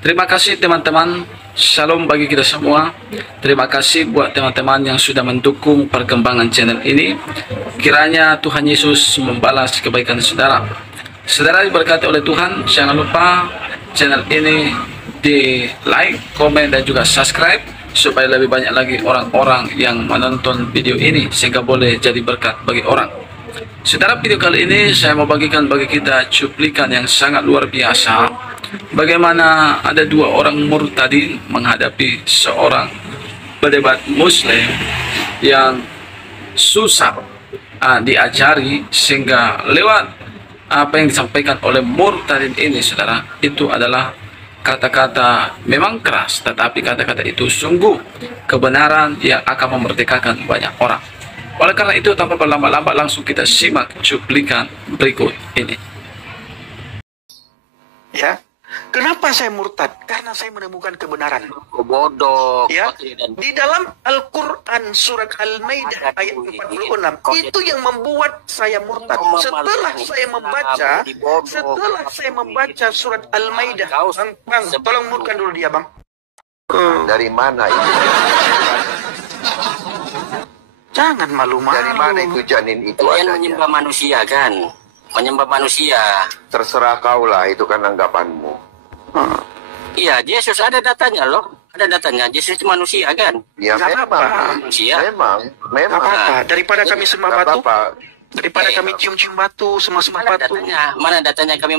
Terima kasih teman-teman. Shalom bagi kita semua. Terima kasih buat teman-teman yang sudah mendukung perkembangan channel ini. Kiranya Tuhan Yesus membalas kebaikan saudara. Saudara diberkati oleh Tuhan. Jangan lupa channel ini di like, komen, dan juga subscribe supaya lebih banyak lagi orang-orang yang menonton video ini sehingga boleh jadi berkat bagi orang. Saudara, video kali ini saya mau bagikan bagi kita cuplikan yang sangat luar biasa. Bagaimana ada dua orang murtadin menghadapi seorang pedebat muslim yang susah diajari, sehingga lewat apa yang disampaikan oleh murtadin ini, saudara, itu adalah kata-kata memang keras, tetapi kata-kata itu sungguh kebenaran yang akan memerdekakan banyak orang. Oleh karena itu, tanpa berlama-lama langsung kita simak cuplikan berikut ini. Ya, kenapa saya murtad? Karena saya menemukan kebenaran. Bodoh. Ya, di dalam Al-Quran surat Al-Maidah ayat 46 itu yang membuat saya murtad. Setelah saya membaca surat Al-Maidah, bang, tolong mutkan dulu dia, bang. Dari mana itu? Jangan malu-malu. Dari mana itu janin itu Kalian adanya? menyembah manusia kan? Menyembah manusia. Terserah kau lah, itu kan anggapanmu. Iya, Yesus ada datanya loh. Ada datanya. Yesus itu manusia kan? Ya Nggak memang. apa-apa. Manusia. Memang. Nggak apa-apa. Daripada kami sembah Nggak batu, apa-apa. daripada kami cium-cium batu, sembah-sembah Mana batu. datanya? Mana datanya kami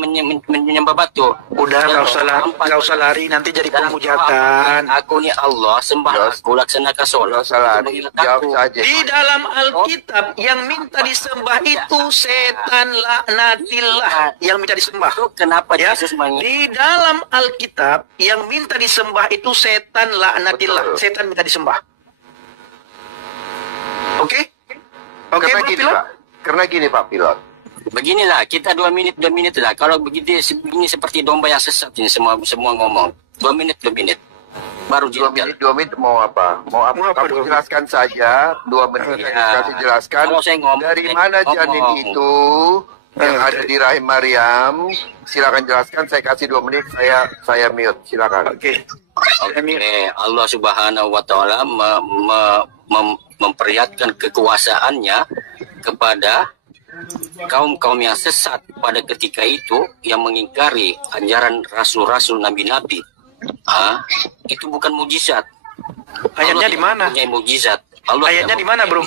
menyembah batu? Udah, nggak usah lari, nanti jadi Dalam penghujatan. Aku ni Allah, sembah aku, laksanakan solat. Nggak usah lari. Jawab saja. Di dalam Alkitab yang minta disembah itu setan laknatillah yang minta disembah. Itu kenapa Ya, Yesus mengingat? di dalam Alkitab yang minta disembah itu setan laknatillah. Betul. Setan minta disembah. Oke? Oke, Karena Bro gini, Pilot? Pak. Karena gini, Pak Pilot. Beginilah, kita 2 menit lah. Kalau begitu, begini seperti domba yang sesat ini, semua ngomong. 2 menit. Baru 2 jalan. menit, 2 menit mau apa? Mau apa? Mau apa, Kamu Bro? jelaskan saja. 2 menit Ya. kasih jelaskan. Kalau saya ngomong, Dari saya mana ngomong. janin itu yang ada di rahim Maryam? Silakan jelaskan. Saya kasih 2 menit. Saya mute. Silakan. Oke. Oke, Allah Subhanahu wa Ta'ala memperlihatkan kekuasaannya kepada kaum-kaum yang sesat pada ketika itu yang mengingkari ajaran rasul-rasul nabi-nabi. Itu bukan mujizat. Ayatnya Allah di mana? punya mujizat. Allah Ayatnya di mana, Bro?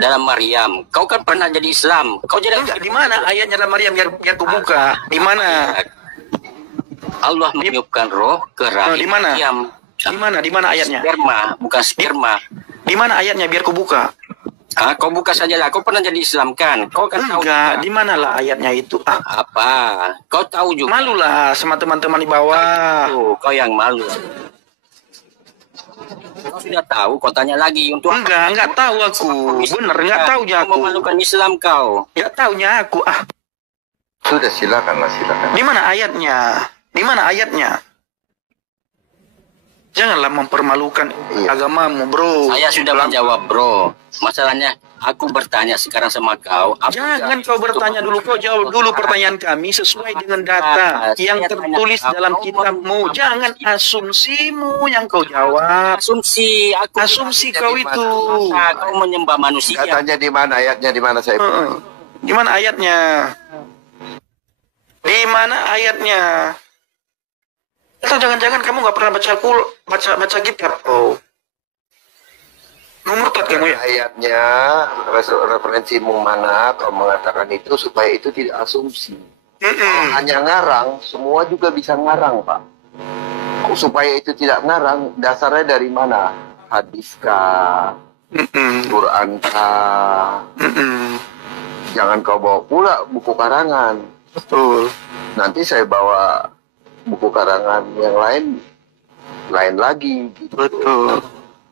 dalam Maryam. Kau kan pernah jadi Islam. Kau jadi Enggak, di mana ayatnya dalam Maryam biar ku buka? Di mana? Allah meniupkan roh ke rahim di mana? Maryam. Di mana ayatnya? Sperma, bukan sperma. Di mana ayatnya biar ku buka? Kau buka saja lah. Kau pernah jadi Islam kan? Kau kan tahu. Enggak, di mana lah ayatnya itu? Apa? Kau tahu juga. Malulah sama teman-teman di bawah. Kau yang malu. Kau sudah tahu, kau tanya lagi untuk Enggak tahu aku. Bener, enggak tahunya Kau aku. memalukan Islam kau. Enggak tahunya aku. Sudah, silakanlah, silakan. Di mana ayatnya? Di mana ayatnya? Janganlah mempermalukan agamamu, Bro. Saya sudah menjawab, bro. Masalahnya, aku bertanya sekarang sama kau. Jangan kau bertanya dulu, kau jawab dulu pertanyaan kami sesuai dengan data yang tertulis dalam kitabmu. Jangan asumsimu yang kau jawab. Asumsi, Asumsi kau itu. Kau menyembah manusia. Katanya di mana ayatnya, di mana saya? Di mana ayatnya? Di mana ayatnya? Atau jangan-jangan kamu nggak pernah baca kitab? Oh, murtad kamu ya? Ayatnya, referensimu mana? Kau mengatakan itu supaya itu tidak asumsi. Hanya ngarang, semua juga bisa ngarang, Pak. Supaya itu tidak ngarang, dasarnya dari mana? Hadis kah? Quran kah? Jangan kau bawa pula buku karangan. Betul. Nanti saya bawa buku karangan yang lain lagi. Gitu. Betul.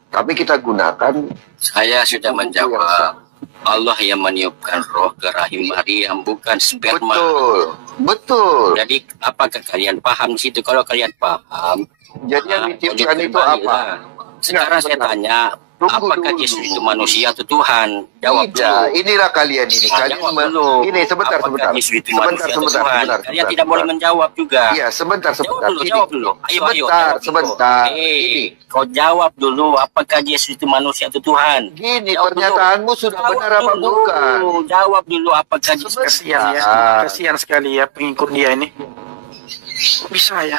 Tapi kita gunakan. Saya sudah menjawab. Allah yang meniupkan roh ke rahim Maryam, bukan sperma. Betul. Jadi apakah kalian paham di situ? Kalau kalian paham, Jadi yang ditiupkan itu apa? Sekarang saya tanya, Apakah dulu. Yesus itu manusia atau Tuhan? Jawab Tidak, dulu. inilah kalian ini. Kalian Jawab dulu. ini sebentar, Apakah sebentar. Yesus itu Sebentar, manusia atau sebentar, Tuhan? sebentar. Kalian tidak boleh menjawab juga. Iya, sebentar, Jawab sebentar. dulu, Ini. jawab dulu. Ayo, Sebentar, jawab dulu. sebentar. Hei, kau jawab dulu. Apakah Yesus itu manusia atau Tuhan? Gini, Jawab pernyataanmu sudah Jawab benar apa dulu. bukan? Jawab dulu apakah Yesus. Kasihan ya, Ah. kasihan sekali ya pengikut dia ini. Bisa ya.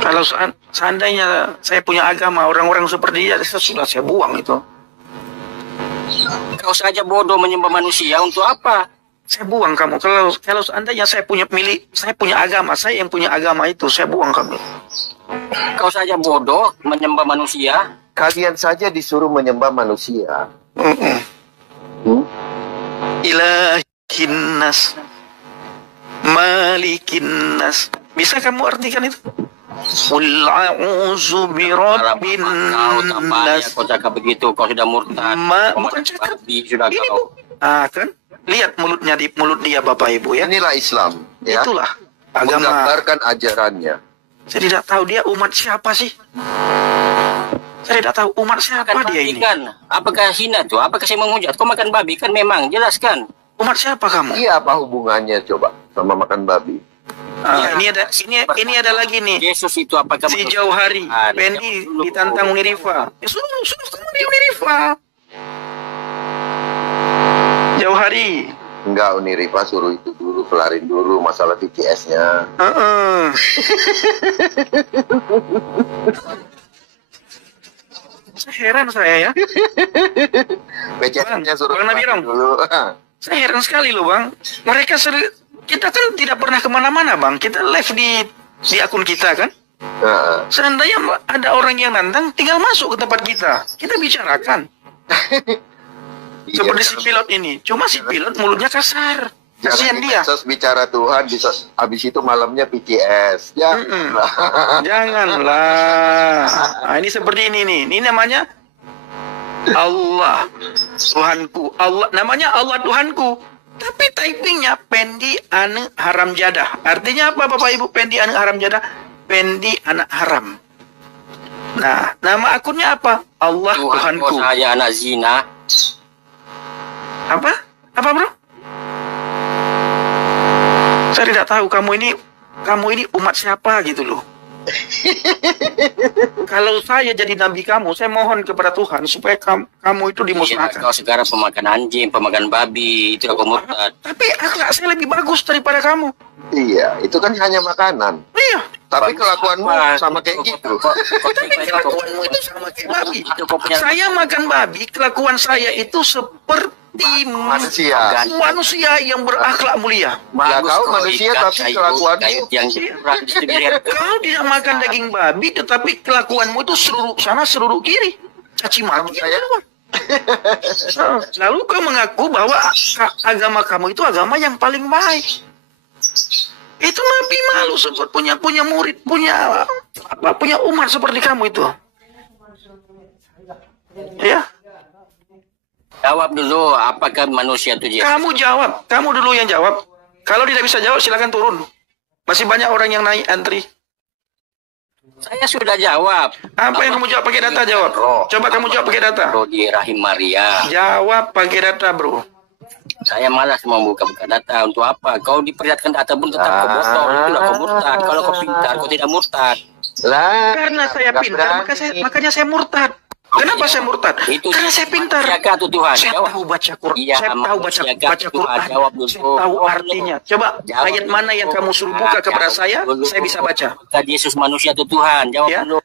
Kalau seandainya saya punya agama, orang-orang seperti dia, sudah saya buang itu. Kau saja bodoh menyembah manusia untuk apa? Saya buang kamu. Kalau seandainya saya punya agama, saya yang punya agama itu, saya buang kamu. Kau saja bodoh menyembah manusia. Kalian saja disuruh menyembah manusia. Ilahin nas, malikin nas. Bisa kamu artikan itu? Qul a'udzu birabbin Kau tak bahaya, nas. kau cakap begitu, kau sudah murtad. Kau Bukan cakap. babi sudah Ini kau. kan? Lihat mulutnya di mulut dia Bapak Ibu ya. Inilah Islam, ya. Itulah agama. Menggambarkan ajarannya. Saya tidak tahu dia umat siapa sih. Saya tidak tahu umat siapa Makan dia babi ini. kan? Apakah hina tuh? Apakah saya menghujat? Kau makan babi kan memang, jelaskan. Umat siapa kamu? Iya, apa hubungannya coba sama makan babi? Ini ada lagi nih. Yesus itu apakah Si manusia? Jauh Hari, Ah, Pendi jawab dulu. ditantang Uni Rifa. Ya sudah kamu di Uni Rifa. Jauh Hari. Enggak, Uniripa suruh itu dulu, kelarin dulu masalah VCS-nya. Saya heran saya ya. VCS-nya suruh Bang Nabirong. kelarin dulu. Saya heran sekali loh bang. Kita kan tidak pernah kemana-mana bang. Kita live di akun kita kan. Seandainya ada orang yang nantang, tinggal masuk ke tempat kita. Kita bicarakan. Seperti si pilot ini. Cuma si pilot mulutnya kasar. Kasihan dia. Sos bicara Tuhan, bisa habis itu malamnya PCS. Ya. Janganlah. Nah, ini seperti ini nih. Ini namanya Allah Tuhanku. Allah namanya Allah Tuhanku. Tapi typingnya Pendi Ane Haram Jadah. Artinya apa Bapak Ibu? Pendi Ane Haram Jadah. Pendi anak haram. Nah, nama akunnya apa? Allah Tuhan, Tuhanku. kau saya anak zina. Apa? Apa bro? Saya tidak tahu kamu ini umat siapa gitu loh. Kalau saya jadi nabi kamu, saya mohon kepada Tuhan supaya kamu itu Iya, dimusnahkan. kau sekarang pemakan anjing, pemakan babi, itu kau murtad. Tapi akhlak saya lebih bagus daripada kamu. Iya, itu kan hanya makanan. Iya. Tapi kelakuanmu Apa? sama kayak gitu. Tapi kelakuanmu itu sama kayak babi. Itu kau punya Saya makan babi, kelakuan saya itu seperti Manusia. manusia yang berakhlak mulia. Ya, kau manusia tapi kelakuanmu yang kurang distribusi. Kau tidak makan daging babi, tetapi kelakuanmu itu seluruh sana, seluruh kiri. Caci maki Saya- keluar. Lalu kau mengaku bahwa agama kamu itu agama yang paling baik. Itu Nabi malu sebut punya murid, punya umat seperti kamu itu. Ya, Jawab dulu, apakah manusia itu Yesus? kamu jawab. Kamu dulu yang jawab. Kalau tidak bisa jawab, silakan turun. Masih banyak orang yang naik antri. Saya sudah jawab. Apa yang kamu jawab pakai data? Jawab. Coba kamu jawab pakai data. Bro di rahim Maria. Jawab pakai data, bro. Saya malas membuka-buka data. Untuk apa? Kau diperlihatkan data pun tetap kau botol. Itulah kau murtad. Kalau kau pintar, kau tidak murtad. Lah, Karena saya nggak pintar, berani. makanya saya murtad. Kenapa saya murtad? Itu Karena saya pintar. Siapa tuh Tuhan? Saya Jawab. tahu baca Quran. Iya, Saya tahu baca siapa baca Tuhan? Quran. Jawab dulu. Saya tahu artinya. Coba Jawab ayat dulu. mana yang kamu suruh buka kepada saya bisa baca. Apakah Yesus manusia itu Tuhan? Jawab Ya. dulu.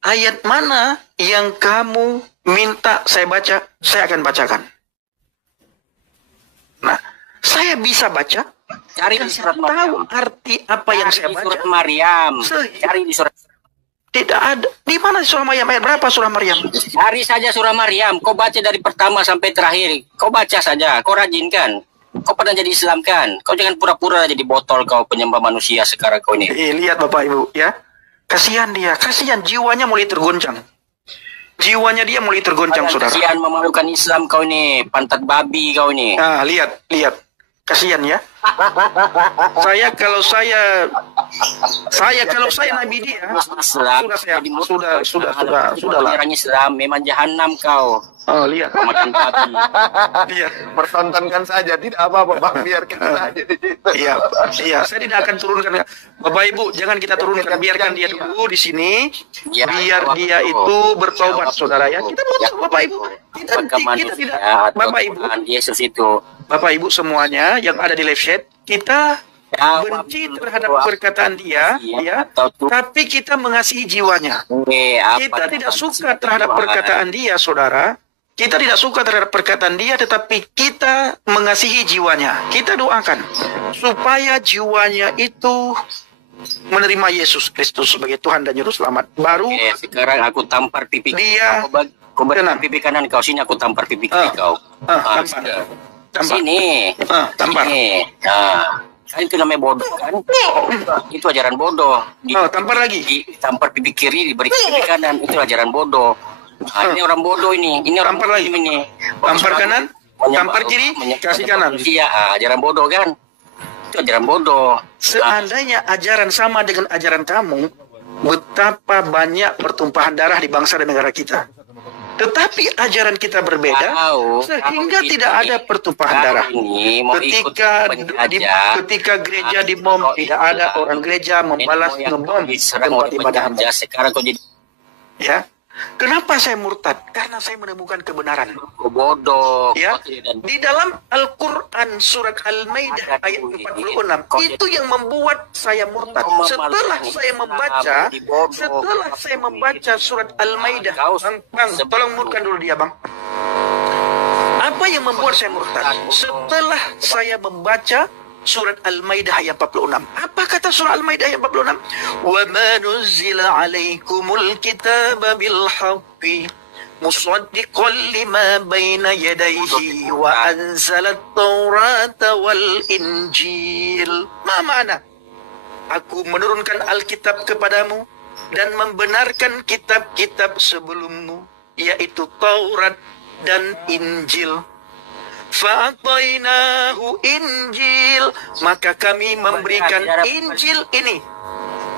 Ayat mana yang kamu minta saya baca, saya akan bacakan. Nah, saya bisa baca. Cari Dan di saya surat tahu Maryam. arti apa yang Cari saya di baca. surat Maryam. Se- Cari di surat. Tidak ada. Di mana surah Maryam? Ayat berapa surah Maryam? Cari saja surah Maryam. Kau baca dari pertama sampai terakhir. Kau baca saja. Kau rajin kan? Kau pernah jadi Islam kan? Kau jangan pura-pura jadi botol kau penyembah manusia sekarang kau ini. Lihat Bapak Ibu ya. Kasihan dia, kasihan jiwanya mulai tergoncang. Jiwanya dia mulai tergoncang, saudara. Kasihan memalukan Islam kau ini. Pantat babi kau ini. Nah, lihat. Kasihan ya. Saya kalau saya nabi dia Islam, sudahlah. Orang Islam memang jahanam kau. Oh, lihat. Makan babi. Lihat. Pertontonkan saja, tidak apa-apa Bang, biarkan saja di situ. Iya, saya tidak akan turunkan. Bapak Ibu, jangan kita turunkan, biarkan dia dulu di sini, Ya, biar dia itu bertobat, saudara ya. Kita butuh Bapak Ibu, kita tidak, Bapak Ibu, Yesus itu. Bapak Ibu semuanya yang ada di live chat, kita benci terhadap perkataan dia, ya, tapi kita mengasihi jiwanya. Kita tidak suka terhadap perkataan dia, saudara. Kita tidak suka terhadap perkataan dia, tetapi kita mengasihi jiwanya. Kita doakan supaya jiwanya itu menerima Yesus Kristus sebagai Tuhan dan Juru Selamat. Baru sekarang aku tampar pipi dia. Kau pipi kanan kau, sini aku tampar pipi kiri kau. Tampar. Sini. Tampar. Sini. Nah, kan itu namanya bodoh kan? Itu ajaran bodoh. Tampar lagi. Tampar pipi kiri, diberi pipi kanan, itu ajaran bodoh. Nah, ini orang bodoh ini. Ini orang Tampar lagi. ini. Tampar kanan, tampar kiri, kasih kanan. Iya, ajaran bodoh kan? Itu ajaran bodoh. Seandainya ajaran sama dengan ajaran kamu, betapa banyak pertumpahan darah di bangsa dan negara kita. Tetapi ajaran kita berbeda, sehingga tidak ada pertumpahan darah. Ketika gereja dibom, tidak ada orang gereja membalas ngebom tempat ibadah Anda. Sekarang kau jadi Ya, kenapa saya murtad? Karena saya menemukan kebenaran. bodoh. Ya, di dalam Al-Quran surat Al-Maidah ayat 46 itu yang membuat saya murtad. Setelah saya membaca surat Al-Maidah, Bang, tolong mutkan dulu dia, Bang. Apa yang membuat saya murtad? Setelah saya membaca surat Al-Maidah ayat 46. Apa kata surat Al-Maidah ayat 46? Wa ma nuzila 'alaikumul kitaba bil haqqi musaddiqan lima baina yadayhi wa anzalat taurata wal injil. Ma mana? Aku menurunkan Alkitab kepadamu dan membenarkan kitab-kitab sebelummu, yaitu Taurat dan Injil. Fa'atainahu Injil, maka kami memberikan Injil ini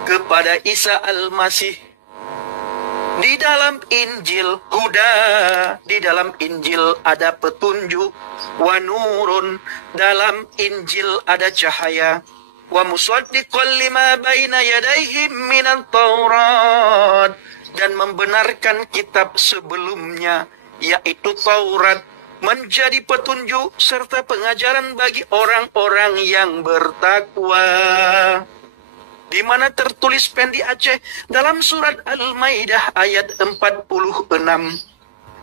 kepada Isa Al-Masih. Di dalam Injil huda, di dalam Injil ada petunjuk. Wa nurun, dalam Injil ada cahaya. Wa musaddiqan lima baina yadayhi minat Taurat, dan membenarkan kitab sebelumnya, yaitu Taurat, menjadi petunjuk serta pengajaran bagi orang-orang yang bertakwa. Di mana tertulis Pendi Aceh dalam surat Al-Maidah ayat 46.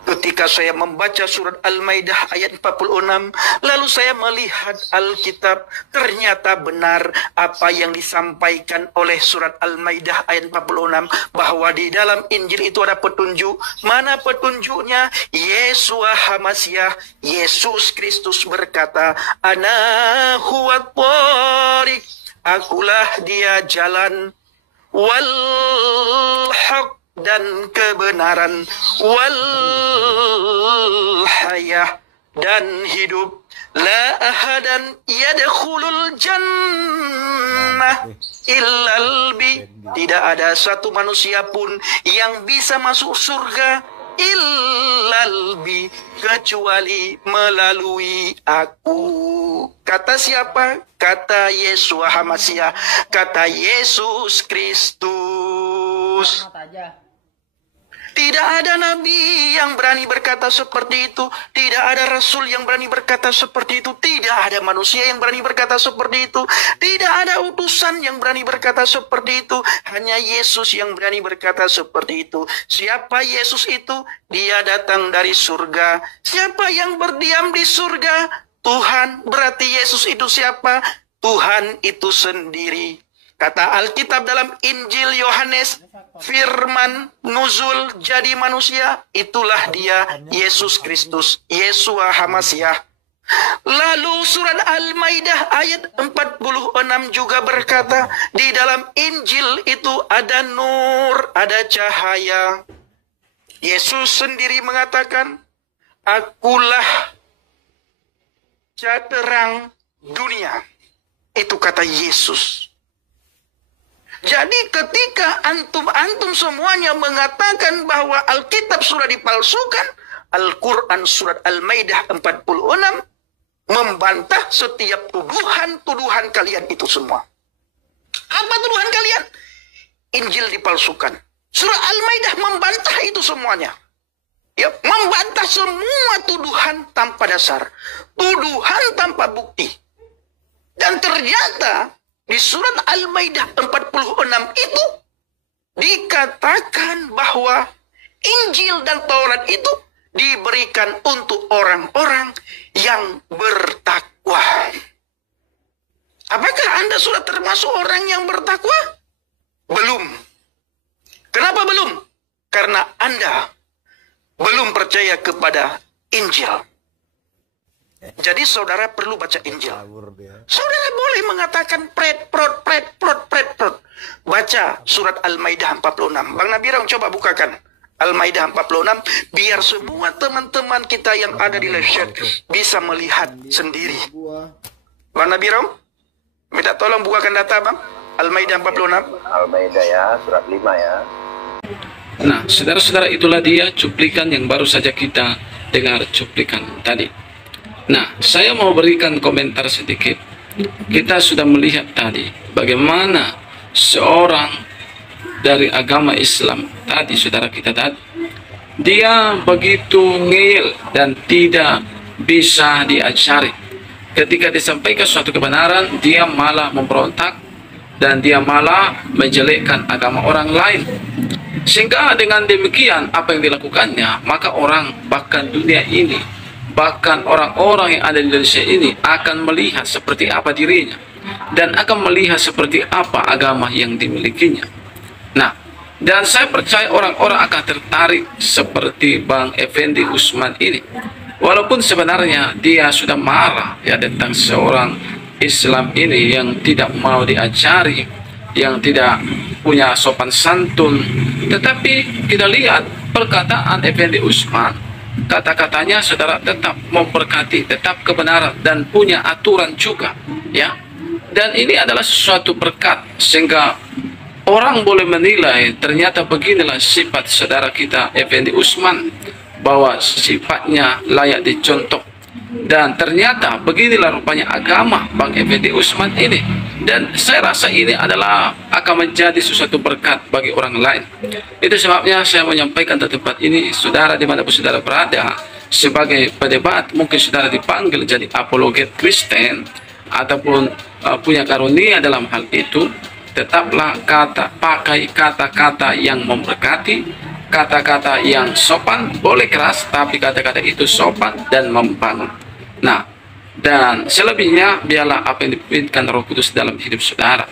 Ketika saya membaca surat Al-Maidah ayat 46, lalu saya melihat Alkitab, ternyata benar apa yang disampaikan oleh surat Al-Maidah ayat 46, bahwa di dalam Injil itu ada petunjuk. Mana petunjuknya? Yesua Hamasyah, Yesus Kristus berkata, Ana huwa thariq, akulah dia jalan, wal haq, dan kebenaran, wal hayah, dan hidup. La ahadan yadkhulul jannah illal bi, tidak ada satu manusia pun yang bisa masuk surga illal bi, kecuali melalui aku. Kata siapa? Kata Yesua Hamasyah, kata Yesus Kristus. Tidak ada nabi yang berani berkata seperti itu. Tidak ada rasul yang berani berkata seperti itu. Tidak ada manusia yang berani berkata seperti itu. Tidak ada utusan yang berani berkata seperti itu. Hanya Yesus yang berani berkata seperti itu. Siapa Yesus itu? Dia datang dari surga. Siapa yang berdiam di surga? Tuhan. Berarti Yesus itu siapa? Tuhan itu sendiri. Kata Alkitab dalam Injil Yohanes, firman nuzul jadi manusia, itulah dia Yesus Kristus, Yesua Hamasyah. Lalu surat Al-Maidah ayat 46 juga berkata, di dalam Injil itu ada nur, ada cahaya. Yesus sendiri mengatakan, akulah terang dunia. Itu kata Yesus. Jadi ketika antum semuanya mengatakan bahwa Alkitab sudah dipalsukan, Al-Quran surat Al-Maidah 46 membantah setiap tuduhan-tuduhan kalian itu semua. Apa tuduhan kalian? Injil dipalsukan. Surah Al-Maidah membantah itu semuanya. Ya, membantah semua tuduhan tanpa dasar. Tuduhan tanpa bukti. Dan ternyata di surat Al-Maidah 46 itu dikatakan bahwa Injil dan Taurat itu diberikan untuk orang-orang yang bertakwa. Apakah Anda sudah termasuk orang yang bertakwa? Belum. Kenapa belum? Karena Anda belum percaya kepada Injil. Jadi saudara perlu baca Injil. Saudara boleh mengatakan pret. Baca surat Al-Maidah 46. Bang Nabirong coba bukakan Al-Maidah 46 biar semua teman-teman kita yang ada di live chat bisa melihat sendiri. Bang Nabirong, minta tolong bukakan data Bang. Al-Maidah 46. Al-Maidah ya, surat 5 ya. Nah, saudara-saudara, itulah dia cuplikan yang baru saja kita dengar cuplikan tadi. Nah, saya mau berikan komentar sedikit. Kita sudah melihat tadi bagaimana seorang dari agama Islam tadi, saudara kita tadi, dia begitu ngeyel dan tidak bisa diajari. Ketika disampaikan suatu kebenaran, dia malah memberontak dan dia malah menjelekkan agama orang lain. Sehingga dengan demikian apa yang dilakukannya, maka orang bahkan dunia ini, bahkan orang-orang yang ada di Indonesia ini akan melihat seperti apa dirinya dan akan melihat seperti apa agama yang dimilikinya. Nah, dan saya percaya orang-orang akan tertarik seperti Bang Effendi Usman ini. Walaupun sebenarnya dia sudah marah ya tentang seorang Islam ini yang tidak mau diajari, yang tidak punya sopan santun. Tetapi kita lihat perkataan Effendi Usman, kata-katanya saudara tetap memberkati, tetap kebenaran dan punya aturan juga, ya. Dan ini adalah sesuatu berkat sehingga orang boleh menilai ternyata beginilah sifat saudara kita Effendi Usman, bahwa sifatnya layak dicontoh. Dan ternyata beginilah rupanya agama Bang Effendi Usman ini. Dan saya rasa ini adalah akan menjadi sesuatu berkat bagi orang lain. Itu sebabnya saya menyampaikan di tempat ini, saudara dimanapun saudara berada, sebagai pedebat, mungkin saudara dipanggil jadi apologet Kristen ataupun punya karunia dalam hal itu, tetaplah pakai kata-kata yang memberkati, kata-kata yang sopan, boleh keras tapi kata-kata itu sopan dan membangun. Nah, dan selebihnya biarlah apa yang dipimpinkan Roh Kudus dalam hidup saudara,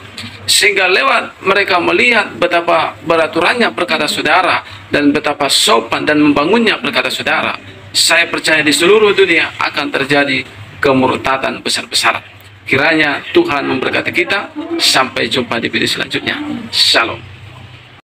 sehingga lewat mereka melihat betapa beraturannya perkata saudara dan betapa sopan dan membangunnya perkata saudara. Saya percaya di seluruh dunia akan terjadi kemurtatan besar-besaran. Kiranya Tuhan memberkati kita. Sampai jumpa di video selanjutnya. Shalom.